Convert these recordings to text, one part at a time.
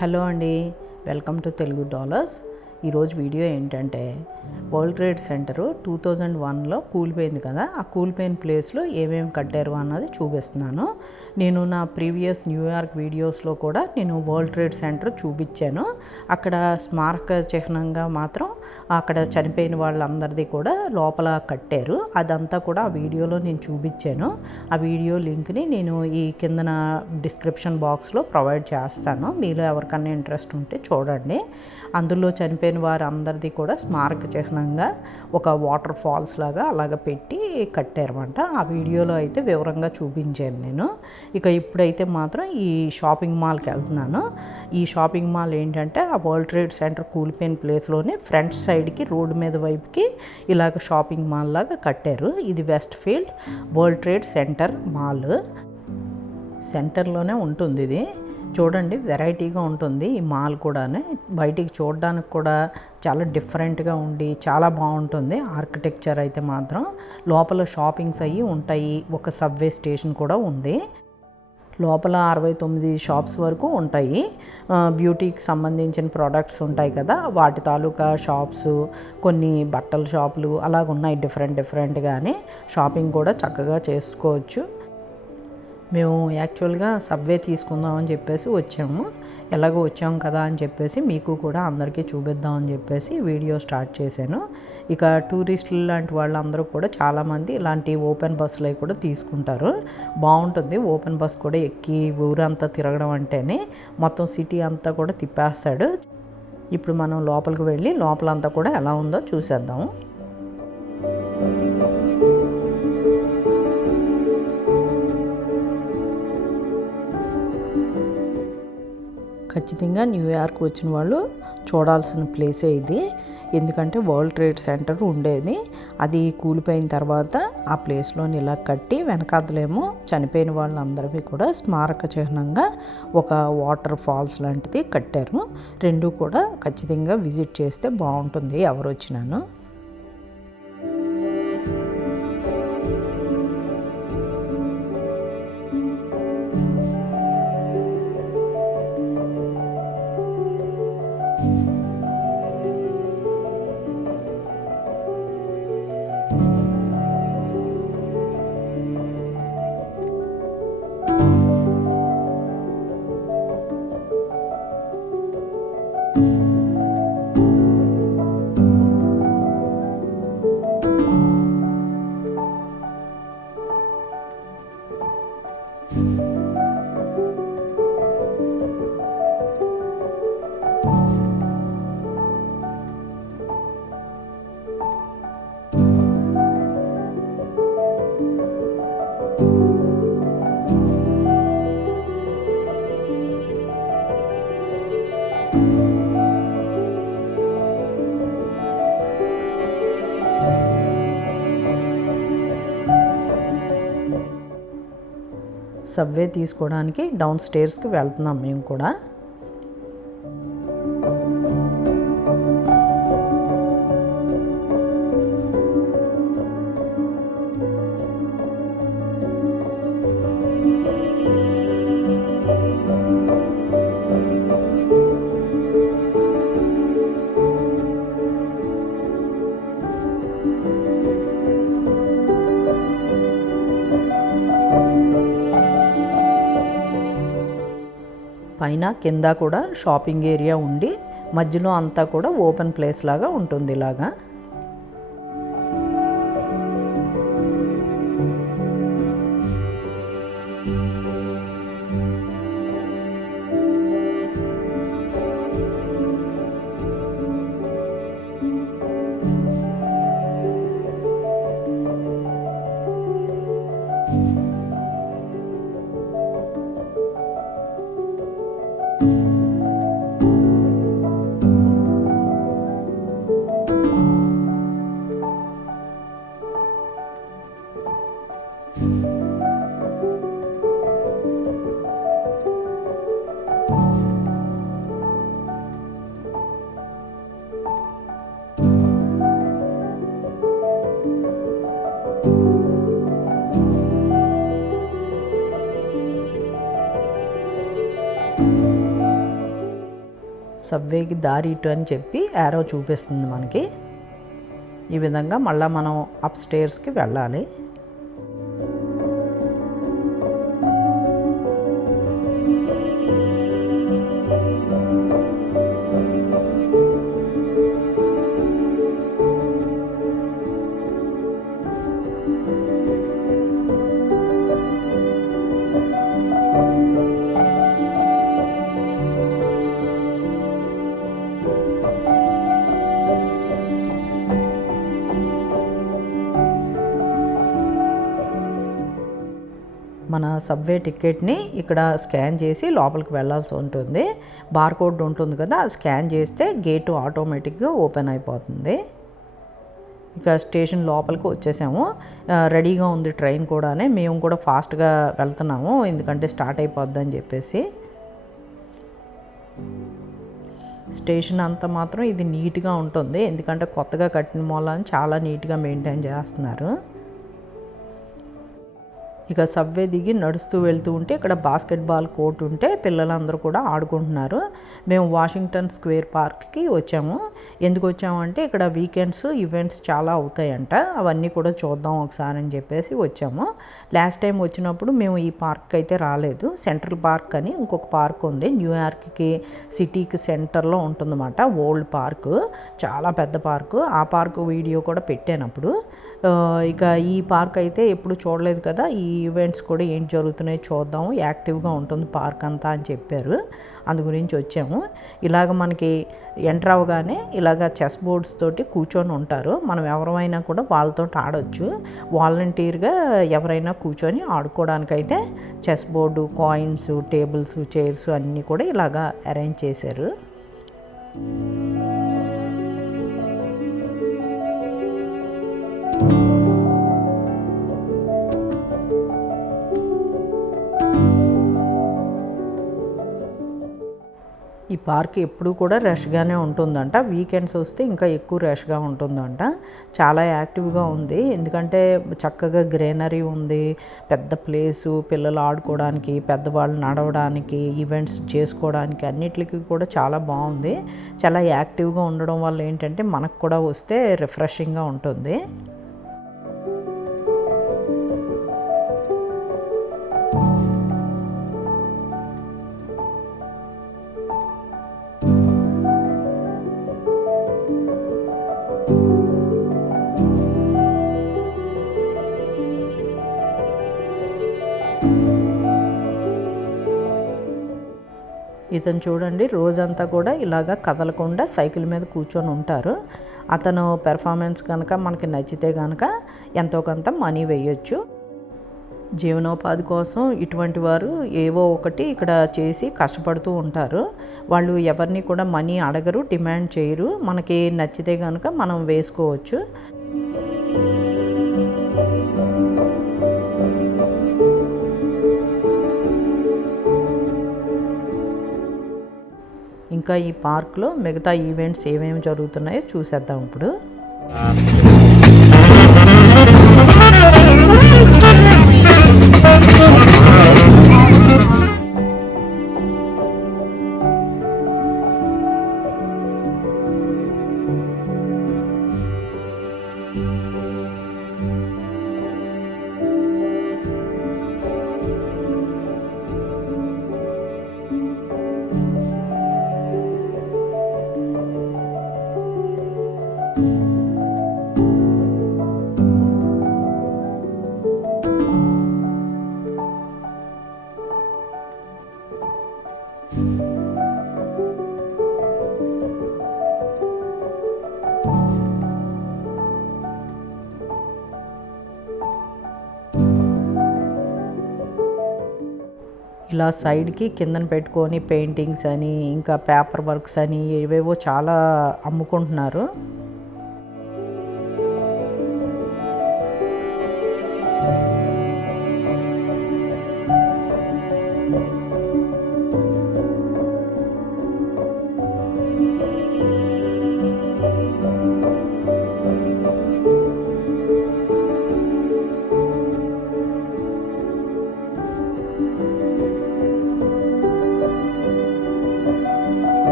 Hello అండి, welcome to Telugu dollars. ఈరోజు video ఏంటంటే వరల్డ్ ట్రేడ్ సెంటర్ 2001లో కూలిపోయింది కదా. ఆ కూలిపోయిన ప్లేస్లో ఏమేమి కట్టారు అన్నది చూపిస్తున్నాను. నేను నా ప్రీవియస్ న్యూయార్క్ వీడియోస్లో కూడా నేను వరల్డ్ ట్రేడ్ సెంటర్ చూపించాను. అక్కడ స్మారక చిహ్నంగా మాత్రం అక్కడ చనిపోయిన వాళ్ళందరిది కూడా లోపల కట్టారు. అదంతా కూడా ఆ వీడియోలో నేను చూపించాను. ఆ వీడియో లింక్ని నేను ఈ కిందన డిస్క్రిప్షన్ బాక్స్లో ప్రొవైడ్ చేస్తాను. మీలో ఎవరికన్నా ఇంట్రెస్ట్ ఉంటే చూడండి. అందులో చనిపోయిన వారందరిది కూడా స్మారక చిహ్నంగా ఒక వాటర్ ఫాల్స్ లాగా అలాగ పెట్టి కట్టారన్నమాట. ఆ వీడియోలో అయితే వివరంగా చూపించాను నేను. ఇప్పుడైతే మాత్రం ఈ షాపింగ్ మాల్కి వెళ్తున్నాను. ఈ షాపింగ్ మాల్ ఏంటంటే ఆ వరల్డ్ ట్రేడ్ సెంటర్ కూలిపోయిన ప్లేస్లోనే ఫ్రంట్ సైడ్కి రోడ్డు మీద వైపుకి ఇలాగ షాపింగ్ మాల్ లాగా కట్టారు. ఇది Westfield World Trade Center mall. సెంటర్లోనే ఉంటుంది ఇది. చూడండి, వెరైటీగా ఉంటుంది ఈ మాల్ కూడా. బయటికి చూడడానికి కూడా చాలా డిఫరెంట్గా ఉండి చాలా బాగుంటుంది. ఆర్కిటెక్చర్ అయితే మాత్రం లోపల షాపింగ్స్ అయ్యి ఉంటాయి. ఒక సబ్వే స్టేషన్ కూడా ఉంది. లోపల 69 షాప్స్ వరకు ఉంటాయి. బ్యూటీకి సంబంధించిన ప్రోడక్ట్స్ ఉంటాయి కదా, వాటి తాలూకా షాప్స్, కొన్ని బట్టల షాపులు అలాగ ఉన్నాయి. డిఫరెంట్గానే షాపింగ్ కూడా చక్కగా చేసుకోవచ్చు. మేము యాక్చువల్గా సబ్వే తీసుకుందామని చెప్పేసి వచ్చాము. ఎలాగో వచ్చాము కదా అని చెప్పేసి మీకు కూడా అందరికీ చూపిద్దామని చెప్పేసి వీడియో స్టార్ట్ చేశాను. టూరిస్టులు లాంటి వాళ్ళందరూ కూడా చాలామంది ఇలాంటి ఓపెన్ బస్సులు కూడా తీసుకుంటారు. బాగుంటుంది ఓపెన్ బస్ కూడా ఎక్కి ఊరంతా తిరగడం అంటేనే. మొత్తం సిటీ అంతా కూడా తిప్పేస్తాడు. ఇప్పుడు మనం లోపలికి వెళ్ళి లోపలంతా కూడా ఎలా ఉందో చూసేద్దాము. ఖచ్చితంగా న్యూయార్క్ వచ్చిన వాళ్ళు చూడాల్సిన ప్లేసే ఇది. ఎందుకంటే వరల్డ్ ట్రేడ్ సెంటర్ ఉండేది, అది కూలిపోయిన తర్వాత ఆ ప్లేస్లోని ఇలా కట్టి వెనకాతలేమో చనిపోయిన వాళ్ళందరికీ కూడా స్మారక చిహ్నంగా ఒక వాటర్ ఫాల్స్ లాంటిది కట్టారు. రెండు కూడా ఖచ్చితంగా విజిట్ చేస్తే బాగుంటుంది ఎవరు వచ్చినాను. సబ్వే తీసుకోవడానికి డౌన్ స్టేర్స్కి వెళ్తున్నాం మేము కూడా. పైన కింద కూడా షాపింగ్ ఏరియా ఉండి మధ్యలో అంతా కూడా ఓపెన్ ప్లేస్ లాగా ఉంటుంది ఇలాగా. సబ్వేకి దారి ఇటు అని చెప్పి యారో చూపిస్తుంది మనకి. ఈ విధంగా మళ్ళీ మనం అప్ స్టేర్స్కి వెళ్ళాలి. మన సబ్వే టికెట్ని ఇక్కడ స్కాన్ చేసి లోపలికి వెళ్ళాల్సి ఉంటుంది. బార్కోడ్ ఉంటుంది కదా, అది స్కాన్ చేస్తే గేటు ఆటోమేటిక్గా ఓపెన్ అయిపోతుంది. ఇక స్టేషన్ లోపలికి వచ్చేసాము. రెడీగా ఉంది ట్రైన్ కూడా. మేము కూడా ఫాస్ట్గా వెళ్తున్నాము ఎందుకంటే స్టార్ట్ అయిపోద్దని చెప్పేసి. స్టేషన్ అంతా మాత్రం ఇది నీట్గా ఉంటుంది ఎందుకంటే కొత్తగా కట్టిన మూలాన్ని చాలా నీట్గా మెయింటైన్ చేస్తున్నారు. ఇక సబ్వే దిగి నడుస్తూ వెళ్తూ ఉంటే ఇక్కడ బాస్కెట్బాల్ కోర్ట్ ఉంటే పిల్లలందరూ కూడా ఆడుకుంటున్నారు. మేము వాషింగ్టన్ స్క్వేర్ పార్క్కి వచ్చాము. ఎందుకు వచ్చామంటే ఇక్కడ వీకెండ్స్ ఈవెంట్స్ చాలా అవుతాయంట, అవన్నీ కూడా చూద్దాం ఒకసారి అని చెప్పేసి వచ్చాము. లాస్ట్ టైం వచ్చినప్పుడు మేము ఈ పార్క్ అయితే రాలేదు. సెంట్రల్ పార్క్ అని ఇంకొక పార్క్ ఉంది, న్యూయార్క్కి సిటీకి సెంటర్లో ఉంటుందన్నమాట. ఓల్డ్ పార్క్, చాలా పెద్ద పార్కు. ఆ పార్క్ వీడియో కూడా పెట్టానప్పుడు. ఇక ఈ పార్క్ అయితే ఎప్పుడు చూడలేదు కదా, ఈ ఈవెంట్స్ కూడా ఏంటి జరుగుతున్నాయో చూద్దాము, యాక్టివ్గా ఉంటుంది పార్క్ అంతా అని చెప్పారు. అందు గురించి వచ్చాము. ఇలాగ మనకి ఎంటర్ అవ్వగానే ఇలాగ చెస్ బోర్డ్స్ తోటి కూర్చొని ఉంటారు. మనం ఎవరైనా కూడా వాళ్ళతో ఆడవచ్చు. వాలంటీర్గా ఎవరైనా కూర్చొని ఆడుకోవడానికైతే chess board, coins, tables, chairs అన్నీ కూడా ఇలాగ అరేంజ్ చేశారు. ఈ పార్క్ ఎప్పుడు కూడా రష్గానే ఉంటుందంట. వీకెండ్స్ వస్తే ఇంకా ఎక్కువ రష్గా ఉంటుందంట. చాలా యాక్టివ్గా ఉంది ఎందుకంటే చక్కగా గ్రీనరీ ఉంది, పెద్ద ప్లేసు, పిల్లలు ఆడుకోవడానికి, పెద్దవాళ్ళు నడవడానికి, ఈవెంట్స్ చేసుకోవడానికి అన్నిటికీ కూడా చాలా బాగుంది. చాలా యాక్టివ్గా ఉండడం వల్ల ఏంటంటే మనకు కూడా వస్తే రిఫ్రెషింగ్గా ఉంటుంది. ఇతను చూడండి రోజంతా కూడా ఇలాగ కదలకుండా సైకిల్ మీద కూర్చొని ఉంటారు. అతను పెర్ఫార్మెన్స్ కనుక మనకి నచ్చితే కనుక ఎంతో కొంత మనీ వేయొచ్చు. జీవనోపాధి కోసం ఇటువంటి వారు ఏవో ఒకటి ఇక్కడ చేసి కష్టపడుతూ ఉంటారు. వాళ్ళు ఎవరిని కూడా మనీ అడగరు, డిమాండ్ చేయరు. మనకి నచ్చితే కనుక మనం వేసుకోవచ్చు. ఇంకా ఈ పార్క్లో మిగతా ఈవెంట్స్ ఏమేమి జరుగుతున్నాయో చూసేద్దాం ఇప్పుడు. ఇలా సైడ్కి కిందన పెట్టుకొని పెయింటింగ్స్ అని ఇంకా పేపర్ వర్క్స్ అని ఏవేవో చాలా అమ్ముకుంటున్నారు.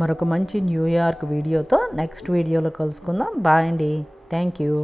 మరొక మంచి న్యూయార్క్ వీడియోతో నెక్స్ట్ వీడియోలో కలుసుకుందాం. బాయ్ అండి. Thank you.